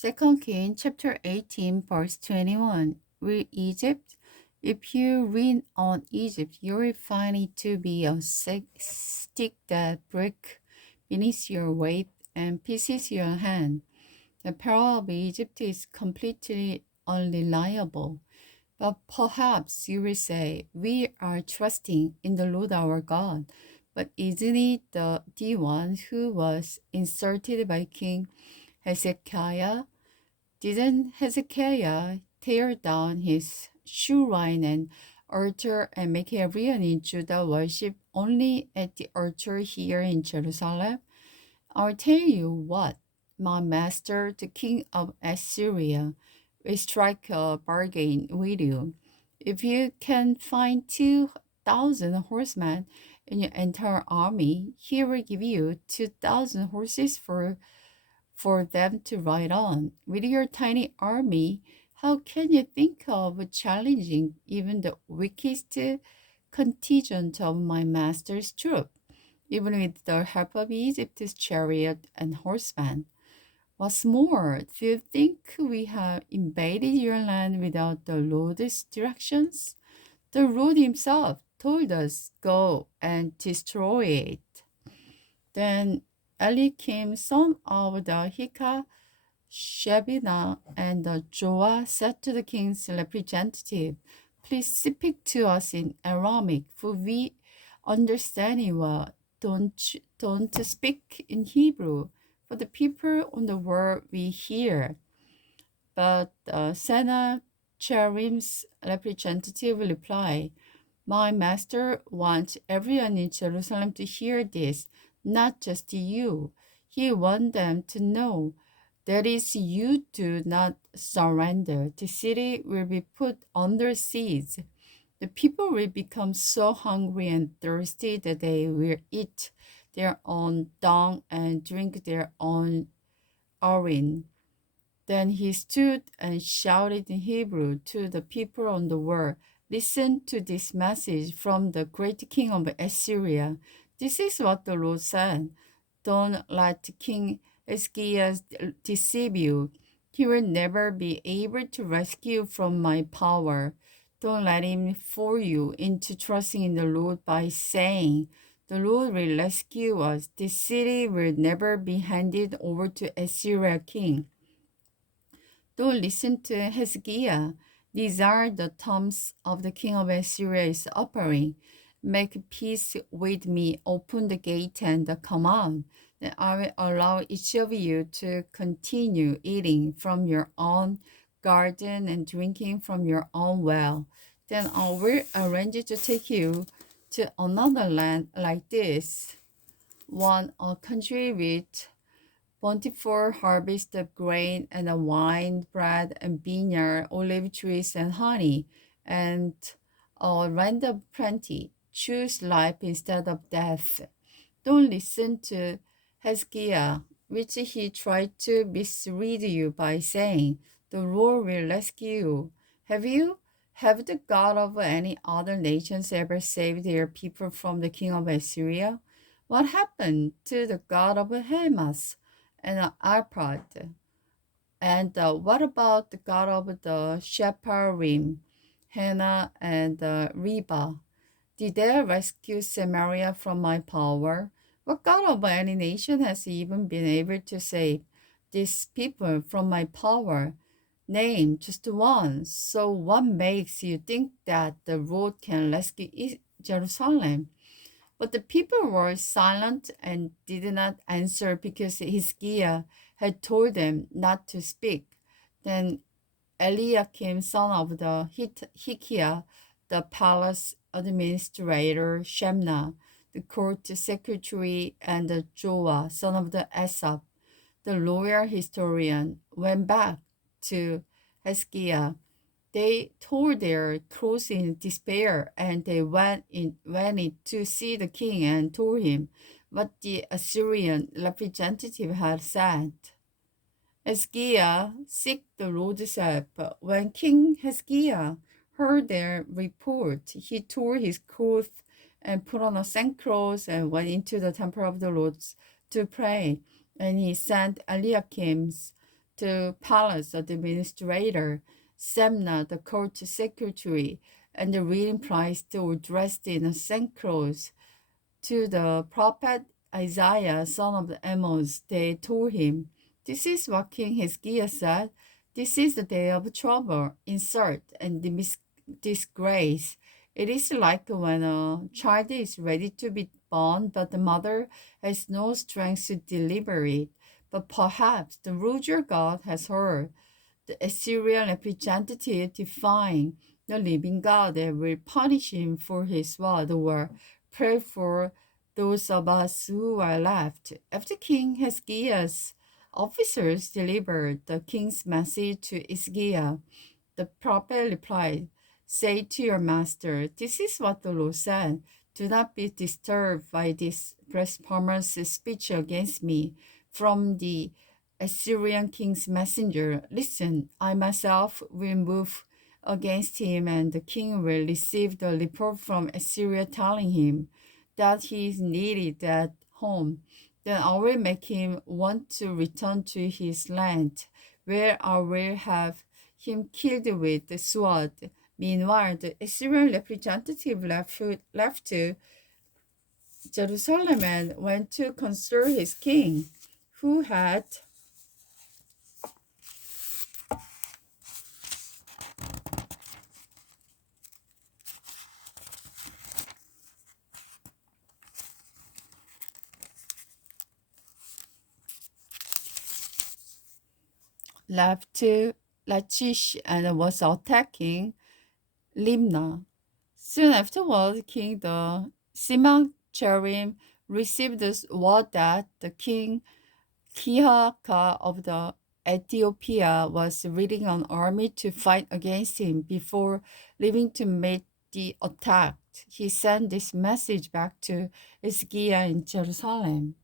2 Kings chapter 18 verse 21. Will Egypt? If you read on Egypt, you will find it to be a stick that breaks beneath your weight and pieces your hand. The peril of Egypt is completely unreliable. But perhaps you will say, we are trusting in the Lord our God. But isn't it the one who was inserted by King Hezekiah? Didn't Hezekiah tear down his shrine and altar and make everyone in Judah worship only at the altar here in Jerusalem? I'll tell you what, my master, the king of Assyria, will strike a bargain with you. If you can find 2,000 horsemen in your entire army, he will give you 2,000 horses for them to ride on. With your tiny army, how can you think of challenging even the weakest contingent of my master's troop, even with the help of Egypt's chariot and horsemen? What's more, do you think we have invaded your land without the Lord's directions? The Lord himself told us, go and destroy it. Then Eliakim, son of the Hilkiah, Shebina, and the Joah said to the king's representative, please speak to us in Aramaic, for we understand it well. Don't speak in Hebrew, for the people on the word we hear. But Sennacherib's representative replied, my master wants everyone in Jerusalem to hear this, not just you. He wants them to know that is, you do not surrender. The city will be put under siege. The people will become so hungry and thirsty that they will eat their own dung and drink their own urine. Then he stood and shouted in Hebrew to the people on the wall, listen to this message from the great king of Assyria. This is what the Lord said. Don't let King Hezekiah deceive you. He will never be able to rescue you from my power. Don't let him fool you into trusting in the Lord by saying, the Lord will rescue us. This city will never be handed over to Assyria king. Don't listen to Hezekiah. These are the terms of the king of Assyria's offering. Make peace with me, open the gate and come out. Then I will allow each of you to continue eating from your own garden and drinking from your own well. Then I will arrange to take you to another land like this, one a country with bountiful harvest of grain and wine, bread and vineyard, olive trees and honey, and a land of plenty. Choose life instead of death. Don't listen to Hezekiah, which he tried to mislead you by saying, the Lord will rescue you. Have the God of any other nations ever saved their people from the king of Assyria? What happened to the God of Hamas and Arpad? And what about the God of the Shepharim, Hannah and Reba? Did they rescue Samaria from my power? What God of any nation has even been able to save these people from my power? Name just one. So what makes you think that the Lord can rescue Jerusalem? But the people were silent and did not answer because Hezekiah had told them not to speak. Then Eliakim, son of the Hilkiah, the palace administrator, Shemna, the court secretary, and Joah, son of the Asaph, the lawyer historian, went back to Hezekiah. They tore their clothes in despair, and they went in to see the king and told him what the Assyrian representative had said. Hezekiah seek the Lord's help. When King Hezekiah heard their report, he tore his clothes and put on a sackcloth and went into the temple of the Lord to pray. And he sent Eliakim the palace administrator, Semna, the court secretary, and the reading priest were dressed in sackcloth. To the prophet Isaiah, son of Amos, they told him, "This is what King Hezekiah said. This is the day of trouble, insult, and disgrace. It is like when a child is ready to be born, but the mother has no strength to deliver it. But perhaps the Lord your God has heard the Assyrian representative defying the living God and will punish him for his word, or pray for those of us who are left." After King Hezekiah's officers delivered the king's message to Hezekiah, the prophet replied, "Say to your master, this is what the Lord said. Do not be disturbed by this blasphemous speech against me from the Assyrian king's messenger. Listen, I myself will move against him, and the king will receive the report from Assyria telling him that he is needed at home. Then I will make him want to return to his land, where I will have him killed with the sword." Meanwhile, the Assyrian representative left to Jerusalem and went to consult his king, who had left to Lachish and was attacking Limnah. Soon afterward, King the Sennacherib received the word that the king Kihaka of the Ethiopia was leading an army to fight against him. Before leaving to meet the attack, he sent this message back to Hezekiah in Jerusalem.